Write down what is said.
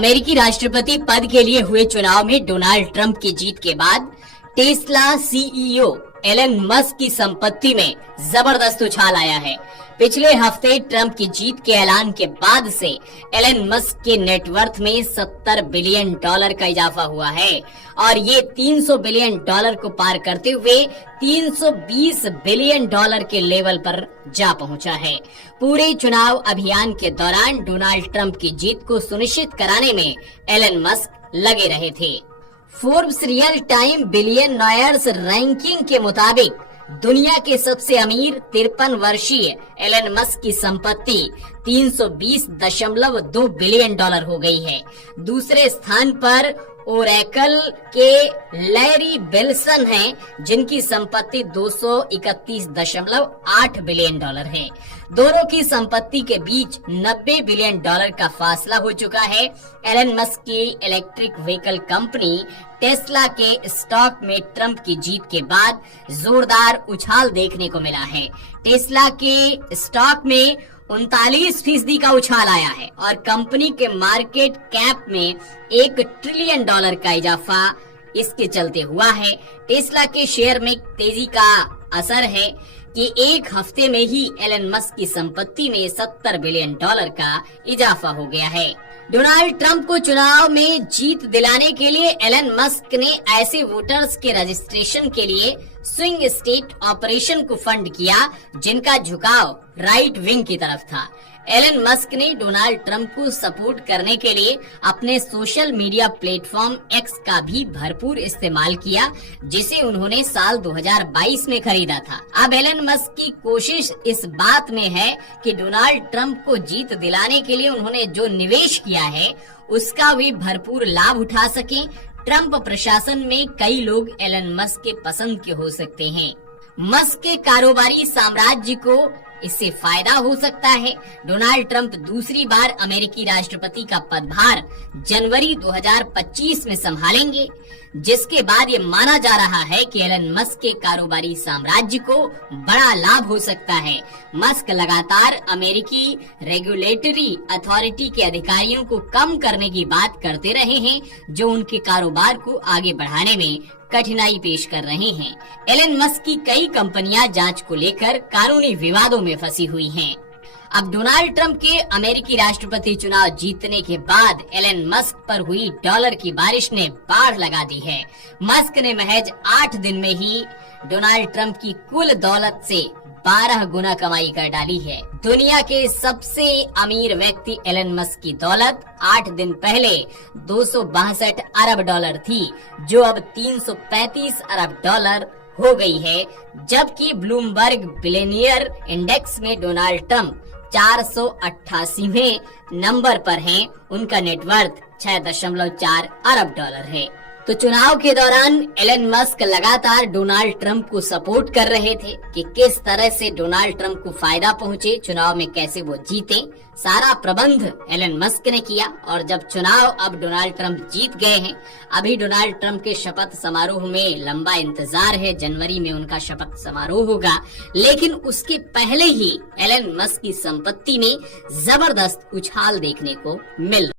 अमेरिकी राष्ट्रपति पद के लिए हुए चुनाव में डोनाल्ड ट्रंप की जीत के बाद टेस्ला सीईओ एलन मस्क की संपत्ति में जबरदस्त उछाल आया है। पिछले हफ्ते ट्रंप की जीत के ऐलान के बाद से एलन मस्क के नेटवर्थ में $70 बिलियन का इजाफा हुआ है और ये $300 बिलियन को पार करते हुए $320 बिलियन के लेवल पर जा पहुंचा है। पूरे चुनाव अभियान के दौरान डोनाल्ड ट्रंप की जीत को सुनिश्चित कराने में एलन मस्क लगे रहे थे। Forbes real time billionaires ranking के मुताबिक दुनिया के सबसे अमीर 53 वर्षीय एलन मस्क की संपत्ति $320.2 बिलियन हो गई है। दूसरे स्थान पर ओरेकल के लैरी बिल्सन हैं, जिनकी संपत्ति $231.8 बिलियन है। दोनों की संपत्ति के बीच $90 बिलियन का फासला हो चुका है। एलन मस्क की इलेक्ट्रिक व्हीकल कंपनी टेस्ला के स्टॉक में ट्रंप की जीत के बाद जोरदार उछाल देखने को मिला है। टेस्ला के स्टॉक में 39% का उछाल आया है और कंपनी के मार्केट कैप में $1 ट्रिलियन का इजाफा इसके चलते हुआ है। टेस्ला के शेयर में तेजी का असर है कि एक हफ्ते में ही एलन मस्क की संपत्ति में $70 बिलियन का इजाफा हो गया है। डोनाल्ड ट्रंप को चुनाव में जीत दिलाने के लिए एलन मस्क ने ऐसे वोटर्स के रजिस्ट्रेशन के लिए स्विंग स्टेट ऑपरेशन को फंड किया जिनका झुकाव राइट विंग की तरफ था। एलन मस्क ने डोनाल्ड ट्रंप को सपोर्ट करने के लिए अपने सोशल मीडिया प्लेटफॉर्म एक्स का भी भरपूर इस्तेमाल किया, जिसे उन्होंने साल 2022 में खरीदा था। अब एलन मस्क की कोशिश इस बात में है कि डोनाल्ड ट्रंप को जीत दिलाने के लिए उन्होंने जो निवेश किया है उसका वे भरपूर लाभ उठा सकें। ट्रंप प्रशासन में कई लोग एलन मस्क के पसंद के हो सकते हैं। मस्क के कारोबारी साम्राज्य को इससे फायदा हो सकता है। डोनाल्ड ट्रंप दूसरी बार अमेरिकी राष्ट्रपति का पदभार जनवरी 2025 में संभालेंगे, जिसके बाद ये माना जा रहा है कि एलन मस्क के कारोबारी साम्राज्य को बड़ा लाभ हो सकता है। मस्क लगातार अमेरिकी रेगुलेटरी अथॉरिटी के अधिकारियों को कम करने की बात करते रहे हैं, जो उनके कारोबार को आगे बढ़ाने में कठिनाई पेश कर रहे हैं। एलन मस्क की कई कंपनियां जांच को लेकर कानूनी विवादों में फंसी हुई हैं। अब डोनाल्ड ट्रंप के अमेरिकी राष्ट्रपति चुनाव जीतने के बाद एलन मस्क पर हुई डॉलर की बारिश ने बाढ़ लगा दी है। मस्क ने महज 8 दिन में ही डोनाल्ड ट्रंप की कुल दौलत से 12 गुना कमाई कर डाली है। दुनिया के सबसे अमीर व्यक्ति एलन मस्क की दौलत 8 दिन पहले $262 अरब थी, जो अब $335 अरब हो गई है, जबकि ब्लूमबर्ग बिलियनियर इंडेक्स में डोनाल्ड ट्रंप 488वें नंबर पर हैं। उनका नेटवर्थ $6.4 अरब है। तो चुनाव के दौरान एलन मस्क लगातार डोनाल्ड ट्रंप को सपोर्ट कर रहे थे कि किस तरह से डोनाल्ड ट्रंप को फायदा पहुंचे, चुनाव में कैसे वो जीते। सारा प्रबंध एलन मस्क ने किया और जब चुनाव अब डोनाल्ड ट्रंप जीत गए हैं, अभी डोनाल्ड ट्रंप के शपथ समारोह में लंबा इंतजार है। जनवरी में उनका शपथ समारोह होगा, लेकिन उसके पहले ही एलन मस्क की संपत्ति में जबरदस्त उछाल देखने को मिल